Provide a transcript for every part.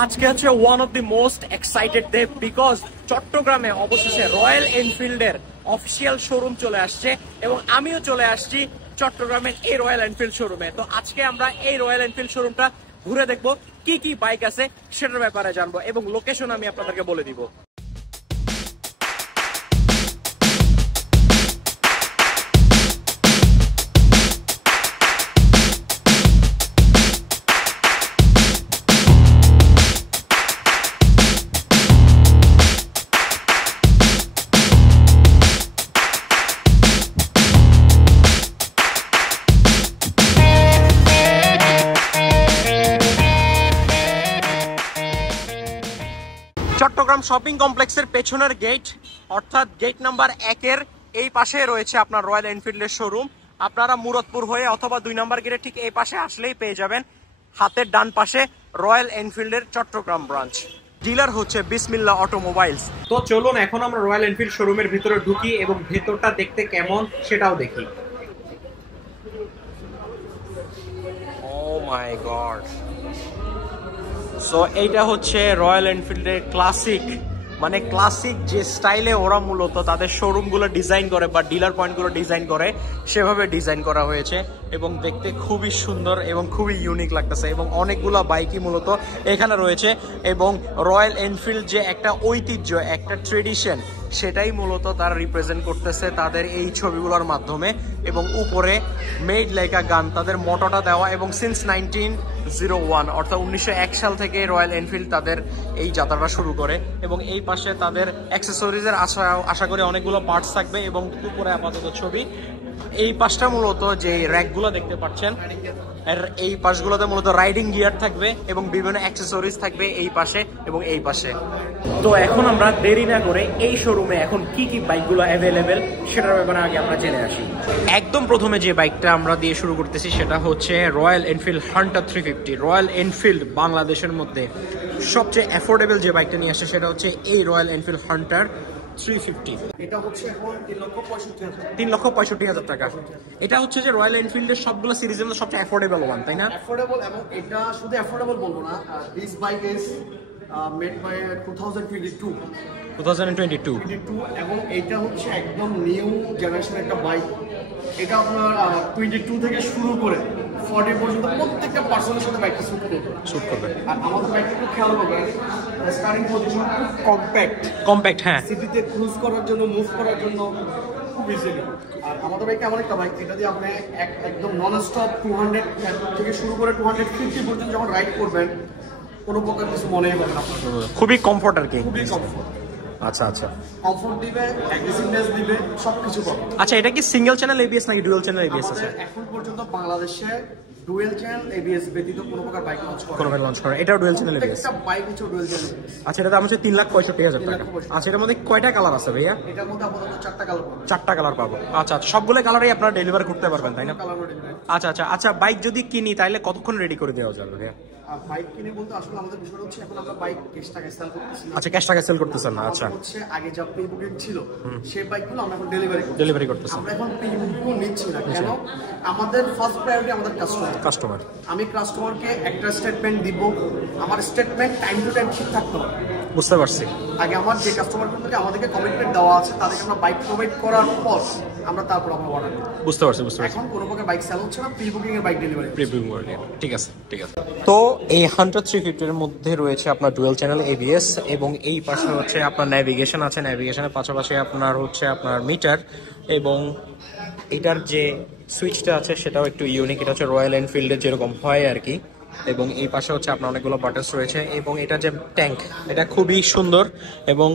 আজকে হচ্ছে one of the most excited day because চট্টগ্রামে অবশেষে রয়্যাল এনফিল্ডের অফিসিয়াল শোরুম চলে আসছে এবং আমিও চলে আসছি চট্টগ্রামের এই রয়্যাল এনফিল্ড শোরুমে। তো আজকে আমরা এই রয়্যাল এনফিল্ড শোরুমটা ঘুরে দেখবো, কি কি বাইক আছে সেটার ব্যাপারে জানবো এবং লোকেশন আমি আপনাদেরকে বলে দিব। চট্টগ্রাম শপিং কমপ্লেক্সের পেছনের গেট অর্থাৎ গেট নাম্বার 1-এর এই পাশে রয়েছে আপনার রয়্যাল এনফিল্ডের শোরুম। আপনারা মুরাদপুর হয়ে অথবা 2 নম্বর গেটের ঠিক এই পাশে আসলেই পেয়ে যাবেন হাতের ডান পাশে রয়্যাল এনফিল্ডের চট্টগ্রাম ব্রাঞ্চ। ডিলার হচ্ছে বিসমিল্লাহ অটোমোবাইলস। তো চলুন এখন আমরা রয়্যাল এনফিল্ড শোরুমের ভিতরে ঢুকি এবং ভেতরটা দেখতে কেমন সেটাও দেখি। ও মাই গড, সো এইটা হচ্ছে রয়্যাল এনফিল্ডের ক্লাসিক, মানে ক্লাসিক যে স্টাইলে ওরা মূলত তাদের শোরুমগুলো ডিজাইন করে বা ডিলার পয়েন্টগুলো ডিজাইন করে সেভাবে ডিজাইন করা হয়েছে এবং দেখতে খুবই সুন্দর এবং খুবই ইউনিক লাগতেছে এবং অনেকগুলো বাইকই মূলত এখানে রয়েছে এবং রয়্যাল এনফিল্ড যে একটা ঐতিহ্য, একটা ট্রেডিশন, সেটাই মূলত তারা রিপ্রেজেন্ট করতেছে তাদের এই ছবিগুলোর মাধ্যমে। এবং উপরে মেড লাইক আ গান তাদের মোটোটা দেওয়া এবং সিন্স 1901 অর্থাৎ 1901 সাল থেকে রয়্যাল এনফিল্ড তাদের এই যাত্রাটা শুরু করে এবং এই পাশে তাদের অ্যাক্সেসরিজের আশা করি অনেকগুলো পার্টস থাকবে এবং উপরে আপাতত ছবি। এই পাশটা মূলত যে র্যাকগুলো দেখতে পাচ্ছেন এই পাশগুলোতে মূলত রাইডিং গিয়ার থাকবে এবং বিভিন্ন অ্যাক্সেসরিজ থাকবে এই পাশে এবং এই পাশে। তো এখন আমরা দেরি না করে এই শোরুমে এখন কি কি বাইকগুলো অ্যাভেলেবেল সেটার ব্যাপারে আগে আমরা জেনে আসি। একদম প্রথমে যে বাইকটা আমরা দিয়ে শুরু করতেছি সেটা হচ্ছে royal Enfield Hunter 350। Royal Enfield বাংলাদেশের মধ্যে সবচেয়ে অ্যাফোর্ডেবল যে বাইকটা নিয়ে আসে সেটা হচ্ছে এই রয়্যাল এনফিল্ড হান্টার 350। এটা হচ্ছে এখন 3,65,000 টাকা। এটা হচ্ছে যে রয়্যাল এনফিল্ডের সবগুলো সিরিজের মধ্যে সবচেয়ে অ্যাফোর্ডেবল ওয়ান, তাই না? অ্যাফোর্ডেবল, এবং এটা শুধু অ্যাফোর্ডেবল বলবো না, this bike is made by 2022 এবং এটা হচ্ছে একদম নিউ জেনারেশন একটা বাইক। এটা আপনার 22 থেকে শুরু করে 40 পর্যন্ত প্রত্যেকটা পার্সনের সাথে বাইকটা শুট করবে। আর আমাদের বাইকটা একটু খেয়াল করবেন, স্টার্টিং পজিশন খুব কম্প্যাক্ট, হ্যাঁ, সিটিতে ক্রুজ করার জন্য, মুভ করার জন্য খুব ইজিলি। আর আমাদের বাইকটা এমন একটা বাইক যেটা দিয়ে আপনি একদম নন স্টপ 200 থেকে শুরু করে 250 পর্যন্ত যখন রাইড করবেন কোনো প্রকার কিছু মনেই হবে না আপনার। খুবই কমফোর্ট আর কি, খুবই কমফোর্ট। আচ্ছা আচ্ছা, কমফোর্ট দিবে, অ্যাগ্রেসিভনেস দিবে, সবকিছু পাবে। আচ্ছা, এটা কি সিঙ্গেল চ্যানেল এবিএস নাকি ডুয়াল চ্যানেল এবিএস আছে? এখন পর্যন্ত বাংলাদেশে ডুয়াল চ্যানেল এবিএস ব্যতীত কোনো প্রকার বাইক লঞ্চ করে। এটাও ডুয়াল চ্যানেল এবিএস? একটা বাইক হচ্ছে ডুয়াল চ্যানেল। আচ্ছা, এটা দাম হচ্ছে 3,65,000 টাকা। আচ্ছা, এটার মধ্যে কয়টা কালার আছে ভাইয়া? এটার মধ্যে আপাতত 4টা কালার পাবো। 4টা কালার পাবো। আচ্ছা আচ্ছা, সবগুলো কালারই আপনারা ডেলিভার করতে পারবেন, তাই না? আচ্ছা আচ্ছা আচ্ছা, বাইক যদি কিনি তাহলে কতক্ষণ রেডি করে দেওয়া যাবে ভাইয়া? বাইক কিনে বলতে আসলে আমাদের বিষয় হচ্ছে এখন আমরা বাইক ক্যাশ টাকায় সেল করতেছি। আচ্ছা, ক্যাশ টাকায় সেল করতেছেন না? আচ্ছা, হচ্ছে আগে যা প্রি বুকিং ছিল সেই বাইকগুলো আমরা এখন ডেলিভারি করতেছি। আমরা এখন প্রি বুকিং নিচ্ছি না, কেন? আমাদের ফার্স্ট প্রায়োরিটি আমাদের কাস্টমার। আমি কাস্টমারকে একটা স্টেটমেন্ট দিব, আমার স্টেটমেন্ট টাইম টু টাইম ঠিক থাকতে হবে। বুঝতে পারছি। আগে আমার যে কাস্টমারগুলোকে আমাদেরকে কমিটমেন্ট দেওয়া আছে তাদেরকে আমরা বাইক প্রোভাইড করার পর আমরা তারপর আমরা অর্ডার দিই। বুঝতে পারছি। এখন কোনো প্রকার বাইক সেল হচ্ছে না, প্রি বুকিং এর বাইক ডেলিভারি। ঠিক আছে। তো এই হান্টার 350 এর মধ্যে রয়েছে আপনার ডুয়াল চ্যানেল এবিএস এবং এই পাশে হচ্ছে আপনার ন্যাভিগেশন আছে। ন্যাভিগেশনের পাশাপাশি আপনার হচ্ছে আপনার মিটার এবং এটার যে সুইচটা আছে সেটাও একটু ইউনিক। এটা হচ্ছে রয়্যাল এনফিল্ডের যেরকম হয় আর কি। এবং এই পাশে হচ্ছে আপনার অনেকগুলো বাটনস রয়েছে এবং এটা যে ট্যাঙ্ক, এটা খুবই সুন্দর এবং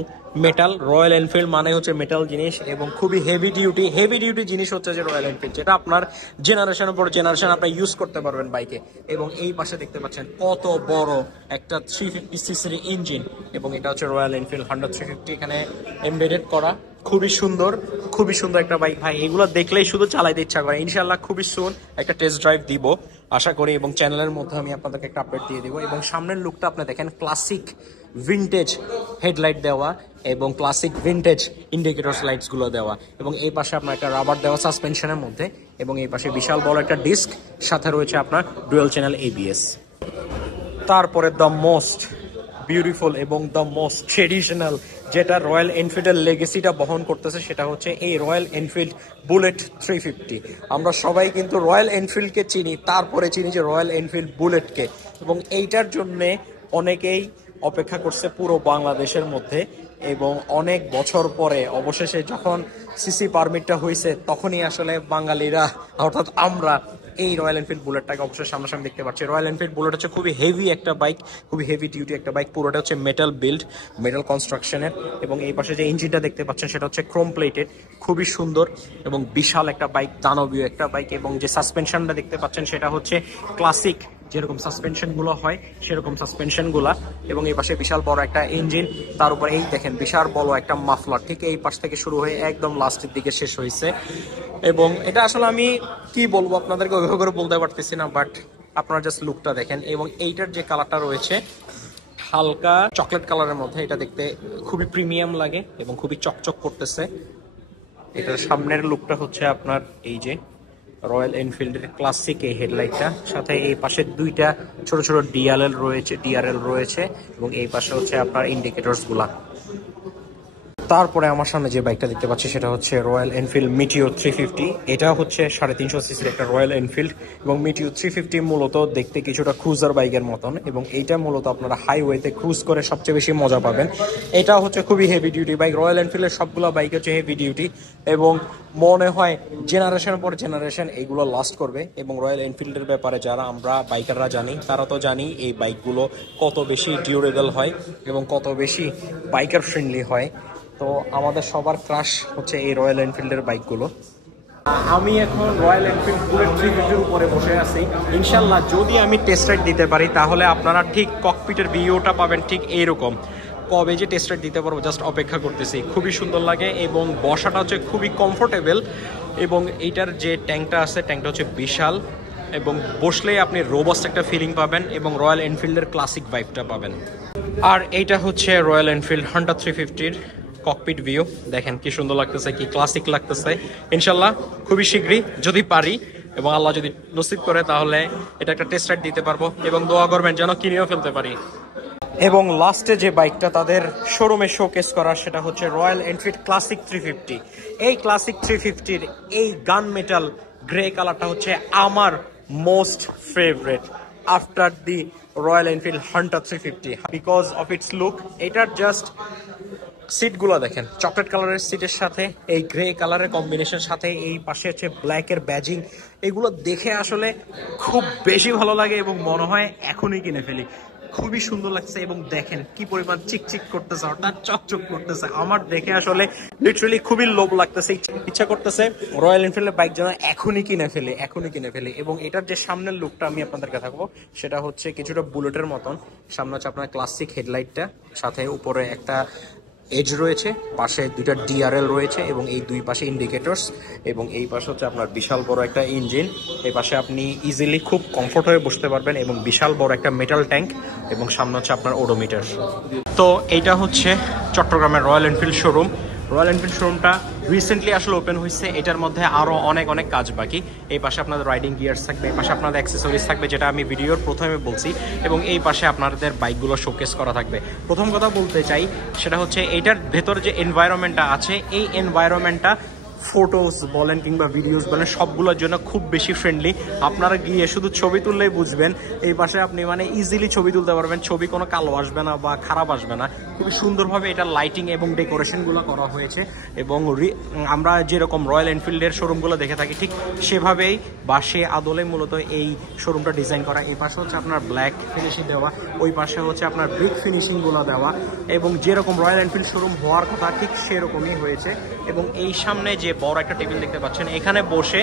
মেটাল। রয়্যাল এনফিল্ড মানে হচ্ছে মেটাল জিনিস এবং খুবই হেভি ডিউটি জিনিস হচ্ছে যে রয়্যাল এনফিল্ড, যেটা আপনার জেনারেশনের পর জেনারেশন আপনি ইউজ করতে পারবেন বাইকে। এবং এই পাশে দেখতে পাচ্ছেন কত বড় একটা 350 সিসির ইঞ্জিন এবং এটা হচ্ছে রয়্যাল এনফিল্ড হান্টার 350 এখানে এমবেডেড করা। খুবই সুন্দর একটা বাইক ভাই, এগুলো দেখলেই শুধু চালাইতে ইচ্ছা করে। ইনশাআল্লাহ খুবই সুন একটা টেস্ট ড্রাইভ দিব আশা করি এবং চ্যানেলের মধ্যে আমি আপনাদেরকে একটা আপডেট দিয়ে দিব। এবং সামনের লুকটা আপনি দেখেন, ক্লাসিক ভিনটেজ হেডলাইট দেওয়া এবং ক্লাসিক ভিনটেজ ইন্ডিকেটরস লাইটস গুলো দেওয়া এবং এই পাশে আপনার একটা রাবার দেওয়া সাসপেনশনের মধ্যে এবং এই পাশে বিশাল বড় একটা ডিস্ক, সাথে রয়েছে আপনার ডুয়াল চ্যানেল এবিএস। তারপরে দ্য মোস্ট বিউটিফুল এবং দ্য মোস্ট ট্রেডিশনাল যেটা রয়্যাল এনফিল্ডের লেগেসিটা বহন করতেছে সেটা হচ্ছে এই রয়্যাল এনফিল্ড বুলেট 350। আমরা সবাই কিন্তু রয়্যাল এনফিল্ডকে চিনি, তারপরে চিনি যে রয়্যাল এনফিল্ড বুলেটকে, এবং এইটার জন্যে অনেকেই অপেক্ষা করছে পুরো বাংলাদেশের মধ্যে, এবং অনেক বছর পরে অবশেষে যখন সিসি পারমিটটা হয়েছে তখনই আসলে বাঙালিরা অর্থাৎ আমরা এই রয়্যাল এনফিল্ড বুলেটটাকে অবশ্যই সামনাসামনি দেখতে পাচ্ছি। রয়্যাল এনফিল্ড বুলেট হচ্ছে খুবই হেভি একটা বাইক, খুবই হেভি ডিউটি একটা বাইক। পুরোটা হচ্ছে মেটাল বিল্ড, মেটাল কনস্ট্রাকশনের, এবং এই পাশে যে ইঞ্জিনটা দেখতে পাচ্ছেন সেটা হচ্ছে ক্রোম প্লেটেড, খুবই সুন্দর এবং বিশাল একটা বাইক, দানবীয় একটা বাইক। এবং যে সাসপেনশনটা দেখতে পাচ্ছেন সেটা হচ্ছে ক্লাসিক যেরকম সাসপেনশন গুলো হয় সেরকম সাসপেনশন গুলা, এবং এই পাশে বিশাল বড় একটা ইঞ্জিন, তার উপরে এই দেখেন বিশাল বড় একটা মাফলার, ঠিক এই পাশ থেকে শুরু হয়ে একদম লাস্টের দিকে শেষ হয়েছে। এবং এটা আসলে আমি কি বলবো আপনাদেরকে ওইভাবে করে বলতে পারতেছি না, বাট আপনারা জাস্ট লুকটা দেখেন। এবং এইটার যে কালারটা রয়েছে হালকা চকলেট কালারের মধ্যে, এটা দেখতে খুবই প্রিমিয়াম লাগে এবং খুবই চকচক করতেছে। এটার সামনের লুকটা হচ্ছে আপনার এই যে রয়্যাল এনফিল্ডের ক্লাসিক এই হেডলাইটটা, সাথে এই পাশে দুইটা ছোট ছোট ডিআরএল রয়েছে এবং এই পাশে হচ্ছে আপনার ইন্ডিকেটরস গুলা। তারপরে আমার সামনে যে বাইকটা দেখতে পাচ্ছি সেটা হচ্ছে রয়্যাল এনফিল্ড মিটিও 350। এটা হচ্ছে 350 সিসির একটা রয়্যাল এনফিল্ড, এবং মিটিও 350 মূলত দেখতে কিছুটা ক্রুজার বাইকের মতন, এবং এইটা মূলত আপনারা হাইওয়েতে ক্রুজ করে সবচেয়ে বেশি মজা পাবেন। এটা হচ্ছে খুবই হেভি ডিউটি বাইক। রয়্যাল এনফিল্ডের সবগুলো বাইক হচ্ছে হেভি ডিউটি, এবং মনে হয় জেনারেশনের পর জেনারেশন এইগুলো লাস্ট করবে। এবং রয়্যাল এনফিল্ডের ব্যাপারে যারা আমরা বাইকাররা জানি তারা তো জানি এই বাইকগুলো কত বেশি ডিউরেবল হয় এবং কত বেশি বাইকার ফ্রেন্ডলি হয়। তো আমাদের সবার ক্রাশ হচ্ছে এই রয়্যাল এনফিল্ডের বাইকগুলো। আমি এখন রয়্যাল এনফিল্ড বুলেট 350 উপরে বসে আছি। ইনশাল্লাহ যদি আমি টেস্ট রাইড দিতে পারি তাহলে আপনারা ঠিক ককপিটের ভিউটা পাবেন ঠিক এইরকম। কবে যে টেস্ট রাইড দিতে পারবো জাস্ট অপেক্ষা করতেছি। খুবই সুন্দর লাগে এবং বসাটা হচ্ছে খুবই কমফোর্টেবল, এবং এইটার যে ট্যাঙ্কটা আছে ট্যাঙ্কটা হচ্ছে বিশাল, এবং বসলেই আপনি রোবাস্ট একটা ফিলিং পাবেন এবং রয়্যাল এনফিল্ডের ক্লাসিক ভাইবটা পাবেন। আর এইটা হচ্ছে রয়্যাল এনফিল্ড হান্টার 350-র ককপিট ভিউ। দেখেন কি সুন্দর লাগতেছে, কি ক্লাসিক লাগতেছে। ইনশাল্লাহ খুবই শীঘ্রই যদি পারি এবং আল্লাহ যদি নসিব করে তাহলে এটা একটা টেস্ট রাইড দিতে পারবো, এবং দোয়া করবেন যেন কিনেও ফেলতে পারি। এবং লাস্টে যে বাইকটা তাদের শোরুমে শোকেস করা সেটা হচ্ছে রয়্যাল এনফিল্ড ক্লাসিক 350। এই ক্লাসিক 350-র এই গান মেটাল গ্রে কালারটা হচ্ছে আমার most favourite after the royal Enfield Hunter 350 because of its look. এটার জাস্ট সিটগুলো দেখেন, চকলেট কালারের সিটের সাথে এই গ্রে কালারের কম্বিনেশন, সাথে এই পাশে হচ্ছে ব্ল্যাকের ব্যাজিং, এগুলো দেখে আসলে খুব বেশি ভালো লাগে এবং মনে হয় এখনই কিনে ফেলি। খুবই সুন্দর লাগছে এবং দেখেন কি পরিমাণ চিকচিক করতেছে, অর্থাৎ চকচক করতেছে। আমার দেখে আসলে লিটারালি খুবই লোভ লাগতেছে, ইচ্ছা করতেছে রয়্যাল এনফিল্ডের বাইক যেন এখনই কিনে ফেলি। এবং এটার যে সামনের লুকটা আমি আপনাদেরকে থাকবো সেটা হচ্ছে কিছুটা বুলেটের মতন। সামনে হচ্ছে আপনার ক্লাসিক হেডলাইটটা, সাথে উপরে একটা এজ রয়েছে, পাশে দুইটা ডিআরএল রয়েছে এবং এই দুই পাশে ইন্ডিকেটরস, এবং এই পাশে হচ্ছে আপনার বিশাল বড় একটা ইঞ্জিন। এই পাশে আপনি ইজিলি খুব কমফোর্ট হয়ে বসতে পারবেন এবং বিশাল বড় একটা মেটাল ট্যাঙ্ক, এবং সামনে হচ্ছে আপনার ওডোমিটার। তো এইটা হচ্ছে চট্টগ্রামের royal Enfield showroom. Royal Enfield শোরুমটা রিসেন্টলি আসলে ওপেন হয়েছে। এটার মধ্যে আরও অনেক কাজ বাকি। এই পাশে আপনাদের রাইডিং গিয়ার্স থাকবে, এই পাশে আপনাদের অ্যাক্সেসরিজ থাকবে যেটা আমি ভিডিওর প্রথমে বলছি, এবং এই পাশে আপনাদের বাইকগুলো শোকেস করা থাকবে। প্রথম কথা বলতে চাই সেটা হচ্ছে এইটার ভেতর যে এনভায়রনমেন্টটা আছে, এই এনভায়রনমেন্টটা ফটোস বলেন কিংবা ভিডিওস বলেন সবগুলোর জন্য খুব বেশি ফ্রেন্ডলি। আপনারা গিয়ে শুধু ছবি তুললেই বুঝবেন এই পাশে আপনি মানে ইজিলি ছবি তুলতে পারবেন, ছবি কোনো কালো আসবে না বা খারাপ আসবে না। খুবই সুন্দরভাবে এটা লাইটিং এবং ডেকোরেশনগুলো করা হয়েছে, এবং আমরা যেরকম রয়্যাল এনফিল্ডের শোরুমগুলো দেখে থাকি ঠিক সেভাবেই বা সে আদলে মূলত এই শোরুমটা ডিজাইন করা। এই পাশে হচ্ছে আপনার ব্ল্যাক ফিনিশিং দেওয়া, ওই পাশে হচ্ছে আপনার ব্রিক ফিনিশিংগুলো দেওয়া, এবং যেরকম রয়্যাল এনফিল্ড শোরুম হওয়ার কথা ঠিক সেরকমই হয়েছে। এবং এই সামনে যে বড় একটা টেবিল দেখতে পাচ্ছেন, এখানে বসে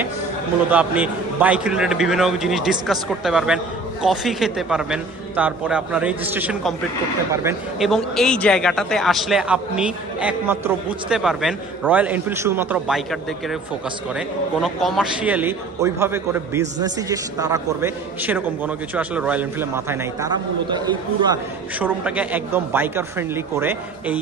মূলত আপনি বাইক রিলেটেড বিভিন্ন জিনিস ডিসকাস করতে পারবেন, কফি খেতে পারবেন, তারপরে আপনার রেজিস্ট্রেশন কমপ্লিট করতে পারবেন। এবং এই জায়গাটাতে আসলে আপনি একমাত্র বুঝতে পারবেন রয়্যাল এনফিল্ড শুধুমাত্র বাইকারদেরকে ফোকাস করে, কোনো কমার্শিয়ালি ওইভাবে করে বিজনেসই যে তারা করবে সেরকম কোনো কিছু আসলে রয়্যাল এনফিল্ডের মাথায় নাই। তারা মূলত এই পুরো শোরুমটাকে একদম বাইকার ফ্রেন্ডলি করে এই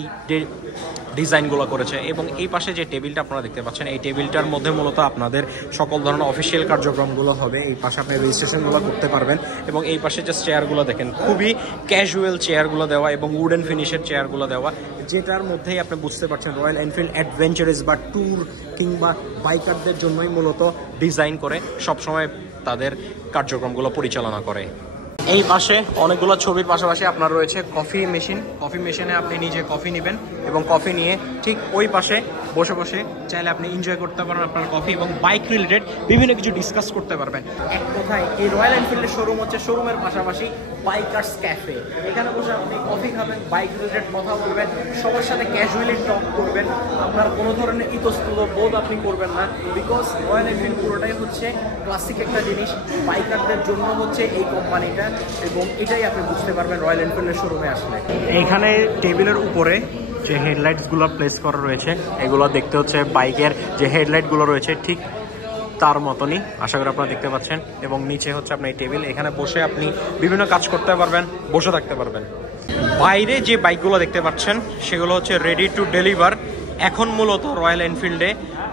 ডিজাইনগুলো করেছে। এবং এই পাশে যে টেবিলটা আপনারা দেখতে পাচ্ছেন, এই টেবিলটার মধ্যে মূলত আপনাদের সকল ধরনের অফিসিয়াল কার্যক্রমগুলো হবে। এই পাশে আপনি রেজিস্ট্রেশনগুলো করতে পারবেন, এবং এই পাশে যে চেয়ারগুলো দেখেন দেখেন খুবই ক্যাজুয়াল চেয়ারগুলো দেওয়া এবং উডেন ফিনিশের চেয়ারগুলো দেওয়া, যেটার মধ্যেই আপনি বুঝতে পারছেন রয়্যাল এনফিল্ড অ্যাডভেঞ্চারাস বা ট্যুর কিংবা বাইকারদের জন্যই মূলত ডিজাইন করে সবসময় তাদের কার্যক্রমগুলো পরিচালনা করে। এই পাশে অনেকগুলো ছবির পাশাপাশি আপনার রয়েছে কফি মেশিন। কফি মেশিনে আপনি নিজে কফি নেবেন এবং কফি নিয়ে ঠিক ওই পাশে বসে বসে চাইলে আপনি এনজয় করতে পারেন আপনার কফি এবং বাইক রিলেটেড বিভিন্ন কিছু ডিসকাস করতে পারবেন। এক কথায় এই রয়্যাল এনফিল্ডের শোরুম হচ্ছে শোরুমের পাশাপাশি বাইকার্স ক্যাফে। এখানে বসে আপনি কফি খাবেন, বাইক রিলেটেড কথা বলবেন, সবার সাথে ক্যাজুয়ালি টক করবেন, আপনার কোনো ধরনের ইতস্তত বোধ আপনি করবেন না, বিকজ রয়্যাল এনফিল্ড পুরোটাই হচ্ছে ক্লাসিক একটা জিনিস, বাইকারদের জন্য হচ্ছে এই কোম্পানিটা, এবং এটাই আপনি বুঝতে পারবেন রয়্যাল এনফিল্ডের শোরুমে আসলে। এইখানে টেবিলের উপরে যে হেডলাইটসগুলো প্লেস করা রয়েছে এগুলো দেখতে হচ্ছে বাইকের যে হেডলাইটগুলো রয়েছে ঠিক তার মতনই, আশা করি আপনারা দেখতে পাচ্ছেন। এবং নিচে হচ্ছে আপনার এই টেবিল, এখানে বসে আপনি বিভিন্ন কাজ করতে পারবেন, বসে থাকতে পারবেন। বাইরে যে বাইকগুলো দেখতে পাচ্ছেন সেগুলো হচ্ছে রেডি টু ডেলিভার। এখন মূলত রয়্যাল এনফিল্ডে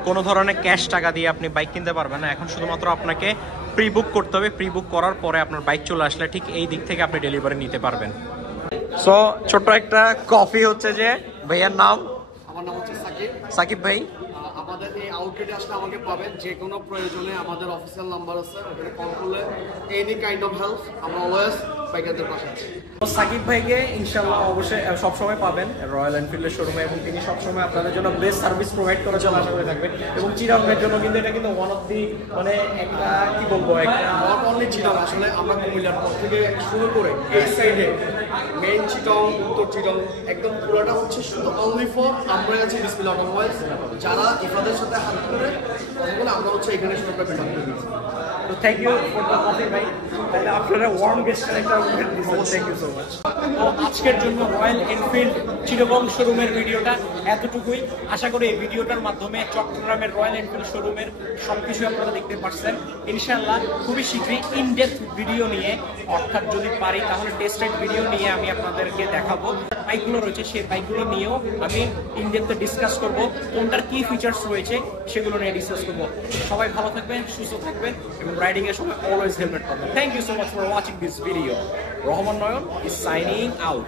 কোনো ধরনের ক্যাশ টাকা দিয়ে আপনি বাইক কিনতে পারবেন না, এখন শুধুমাত্র আপনাকে প্রি বুক করতে হবে। প্রি বুক করার পরে আপনার বাইক চলে আসলে ঠিক এই দিক থেকে আপনি ডেলিভারি নিতে পারবেন। সো ছোট্ট একটা কফি হচ্ছে যে ভাইয়ার নাম, আমার নাম হচ্ছে সাকিব। সাকিব ভাই, আমাদের এই আউটলেটে আসলে আমাকে পাবেন, যে কোনো প্রয়োজনে আমাদের অফিসিয়াল নাম্বার আছে, ওখানে কল করলে এনি কাইন্ড অফ হেল্প আমরা অলওয়েজ বাইকারদের পাশে আছি। সাকিব ভাইকে ইনশাআল্লাহ অবশ্যই সবসময় পাবেন রয়্যাল এনফিল্ডের শোরুমে, এবং তিনি সবসময় আপনাদের জন্য বেস্ট সার্ভিস প্রোভাইড করার জন্য আশা করে থাকবেন। এবং চিরাঙ্গের জন্য কিন্তু এটা কিন্তু ওয়ান অফ দি মানে একটা কি বলবো, একটা নট অনলি চিটাং, আসলে আমরা কুমিল্লার পর থেকে শুরু করে এই সাইডে মেইন চিটাং, উত্তর চিটাং, একদম পুরোটা হচ্ছে শুধু অনলি ফর আমরা আছি বিসমিল্লাহ অটোমোবাইলস। যারা ইফাদের সাথে হাত ধরে কথা বলে আমরা হচ্ছে এখানে শুরুটা পেলাম। তো thank you for the coffee ভাই, তাহলে আপনারা ওয়ার্ম গেস্টের একটা থ্যাংক ইউ সো মাচ। তো আজকের জন্য রয়্যাল এনফিল্ড চিটাগং শোরুমের ভিডিওটা এতটুকুই। আশা করি এই ভিডিওটার মাধ্যমে চট্টগ্রামের রয়্যাল এনফিল্ড শোরুমের সবকিছু আপনারা দেখতে পাচ্ছেন। ইনশাআল্লাহ খুবই শীঘ্রই ইনডেপথ ভিডিও নিয়ে, অর্থাৎ যদি পারি তাহলে টেস্ট রাইড ভিডিও নিয়ে আমি আপনাদেরকে দেখাবো। বাইকগুলো রয়েছে সেই বাইকগুলো নিয়েও আমি ইনডেপথে ডিসকাস করব, কোনটার কি ফিচার্স রয়েছে সেগুলো নিয়ে ডিসকাস করব। সবাই ভালো থাকবেন, সুস্থ থাকবেন এবং রাইডিং এর সময় অলওয়েজ হেলমেট পরবেন। Thank you so much for watching this video. Rahman Nayan is signing out.